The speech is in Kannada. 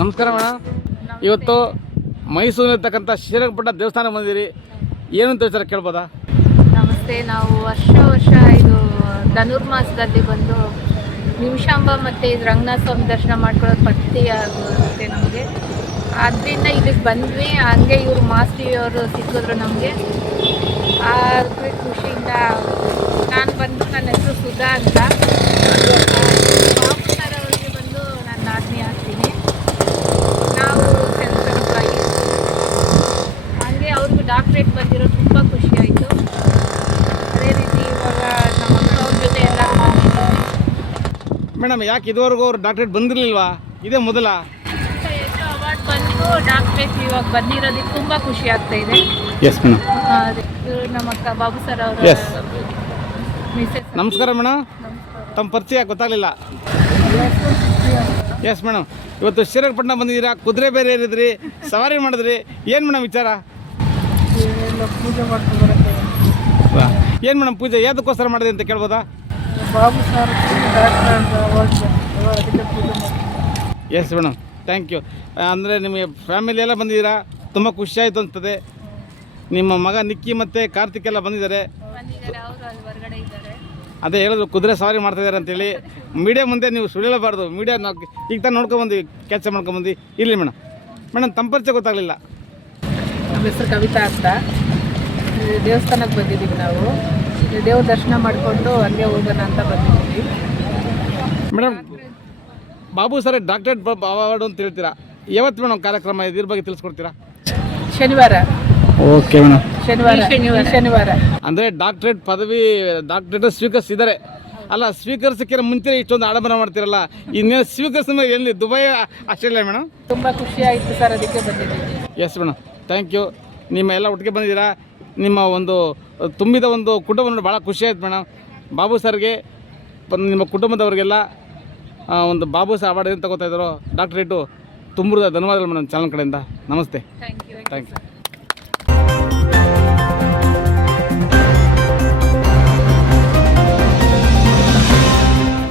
ನಮಸ್ಕಾರ ಮೇಡಮ್. ಇವತ್ತು ಮೈಸೂರಿನಲ್ಲಿರ್ತಕ್ಕಂಥ ಶ್ರೀರಂಗಪಟ್ಟಣ ದೇವಸ್ಥಾನ ಬಂದಿರಿ, ಏನು ಅಂತ ವಿಚಾರ ಕೇಳ್ಬೋದಾ? ನಮಸ್ತೆ. ನಾವು ವರ್ಷ ಇದು ಧನುರ್ಮಾಸದಲ್ಲಿ ಬಂದು ನಿಮಿಷಾಂಬ ಮತ್ತು ಇದು ರಂಗನಾಥ ಸ್ವಾಮಿ ದರ್ಶನ ಮಾಡ್ಕೊಳ್ಳೋದು ಪಟ್ಟಿ ಆಗುತ್ತೆ ನಮಗೆ. ಆದ್ದರಿಂದ ಇಲ್ಲಿಗೆ ಬಂದ್ವಿ. ಹಂಗೆ ಇವರು ಮಾಸ್ಟಿಯವರು ಸಿಕ್ಕಿದ್ರು ನಮಗೆ. ಖುಷಿಯಿಂದ ನಾನು ಬಂದು, ನನ್ನ ಹೆಸರು ಸುಧಾ ಅಂತ. ಬಾಬು ಸರ್ ಅವರಿಗೆ ಬಂದು ನಾನು ನಾದಿನಿ ಆಗ್ತೀನಿ. ನಾವು ಸೆಲ್ಫ್ ಎಂಪ್ಲಾಯಿ. ಹಾಗೆ ಅವ್ರಿಗೂ ಡಾಕ್ಟ್ರೇಟ್ ಬಂದಿರೋದು ತುಂಬ ಖುಷಿ ಆಯಿತು. ಅದೇ ರೀತಿ ಇವಾಗ ನಮ್ಮ ಮಕ್ಕಳ ಜೊತೆ ಎಲ್ಲರೂ ಬಂದಿದ್ದೀವಿ. ಮೇಡಮ್, ಯಾಕೆ ಇದುವರೆಗೂ ಅವ್ರು ಡಾಕ್ಟ್ರೇಟ್ ಬಂದಿರಲಿಲ್ವಾ? ಇದೇ ಮೊದಲ ಎಷ್ಟು ಅವಾರ್ಡ್ ಬಂದು ಡಾಕ್ಟ್ರೇಟ್ ಇವಾಗ ಬಂದಿರೋದಕ್ಕೆ ತುಂಬ ಖುಷಿ ಆಗ್ತಾ ಇದೆ. Yes madam. ನಮ್ಮ ಅಕ್ಕ ಬಾಬು ಸರ್ ಅವರು ಎಸ್. ನಮಸ್ಕಾರ ಮೇಡಮ್. ತಮ್ಮ ಪರಿಚಯ ಗೊತ್ತಾಗಲಿಲ್ಲ. ಎಸ್ ಮೇಡಮ್, ಇವತ್ತು ಶ್ರೀರಂಗಪಟ್ಟಣ ಬಂದಿದ್ದೀರಾ, ಕುದುರೆ ಬೇರೆ ಏರಿದ್ರಿ, ಸವಾರಿ ಮಾಡಿದ್ರಿ, ಏನು ಮೇಡಮ್ ವಿಚಾರ? ಪೂಜೆ ಮಾಡ್ಕೊಂಡು ಬರುತ್ತೆ. ಏನು ಮೇಡಮ್ ಪೂಜೆ ಯಾವುದಕ್ಕೋಸ್ಕರ ಮಾಡಿದೆ ಅಂತ ಕೇಳ್ಬೋದಾ? ಬಾಬು ಸರ್ ಅದಕ್ಕೆ ಪೂಜೆ ಮಾಡಿ. Yes madam, thank you. ಅಂದರೆ ನಿಮಗೆ ಫ್ಯಾಮಿಲಿ ಎಲ್ಲ ಬಂದಿದ್ದೀರಾ, ತುಂಬ ಖುಷಿ ಆಯಿತು ಅನ್ಸ್ತದೆ. ನಿಮ್ಮ ಮಗ ನಿಕ್ಕಿ ಮತ್ತು ಕಾರ್ತಿಕ್ ಎಲ್ಲ ಬಂದಿದ್ದಾರೆ. ಅವರು ಅಲ್ಲಿ ಹೊರಗಡೆ ಇದ್ದಾರೆ. ಅದೇ ಹೇಳಿದ್ರು ಕುದುರೆ ಸವಾರಿ ಮಾಡ್ತಾಯಿದ್ದಾರೆ ಅಂತೇಳಿ. ಮೀಡಿಯಾ ಮುಂದೆ ನೀವು ಸುಳಿಯಲೇಬಾರ್ದು. ಮೀಡಿಯಾ ನಾವು ಈಗ ತಾನು ನೋಡ್ಕೊಂಬಂದು ಕೆಲಸ ಮಾಡ್ಕೊಂಬಂದು. ಇರಲಿ ಮೇಡಮ್. ಮೇಡಮ್, ತಮ್ಮ ಪರಿಚಯ ಗೊತ್ತಾಗಲಿಲ್ಲ. ನಮ್ಮ ಹೆಸರು ಕವಿತಾ ಅಂತ. ದೇವಸ್ಥಾನಕ್ಕೆ ಬಂದಿದ್ದೀವಿ ನಾವು. ದೇವ್ರ ದರ್ಶನ ಮಾಡಿಕೊಂಡು ಹಂಗೆ ಹೋಗೋಣ ಅಂತ ಬಂದಿದ್ದೀವಿ. Madam, Babu sir doctorate award ಅಂತ ಹೇಳ್ತೀರಾ, ಯಾವತ್ತು ಮೇಡಮ್ ಕಾರ್ಯಕ್ರಮ ಇದ್ರ ಬಗ್ಗೆ ತಿಳಿಸ್ಕೊಡ್ತೀರಾ? ಶನಿವಾರ. Okay madam. ಶನಿವಾರ ಅಂದರೆ ಡಾಕ್ಟ್ರೇಟ್ ಪದವಿ ಡಾಕ್ಟ್ರೇಟ್ ಸ್ವೀಕರಿಸಿದ್ದಾರೆ ಅಲ್ಲ, ಸ್ವೀಕರಿಸೋಕ್ಕಿಂತ ಮುಂಚೆ ಇಷ್ಟೊಂದು ಆಡಂಬರ ಮಾಡ್ತೀರಲ್ಲ, ಇನ್ನೇನು ಸ್ವೀಕರಿಸಿದ ಮೇಲೆ ಎಲ್ಲಿ ದುಬೈ ಆಸ್ಟ್ರೇಲಿಯಾ ಮೇಡಮ್? ತುಂಬ ಖುಷಿ ಆಯಿತು ಸರ್, ಅದಕ್ಕೆ ಬಂದಿದ್ದೀವಿ. Yes madam, thank you. ನಿಮ್ಮ ಎಲ್ಲ ಒಟ್ಟಿಗೆ ಬಂದಿದ್ದೀರಾ. ನಿಮ್ಮ ಒಂದು ತುಂಬಿದ ಒಂದು ಕುಟುಂಬ ನೋಡಿ ಭಾಳ ಖುಷಿ ಆಯ್ತು ಮೇಡಮ್. ಬಾಬು ಸರ್ಗೆ ನಿಮ್ಮ ಕುಟುಂಬದವರಿಗೆಲ್ಲ ಒಂದು ಬಾಬು ಸರ್ ಅವಾರ್ಡ್ ಏನು ತಗೋತಾ ಇದ್ದಾರೋ ಡಾಕ್ಟ್ರೇಟು ತುಂಬ ಧನ್ಯವಾದಗಳು ಮೇಡಮ್ ಚಾನಲ್ ಕಡೆಯಿಂದ. ನಮಸ್ತೆ. Thank you. Thank you.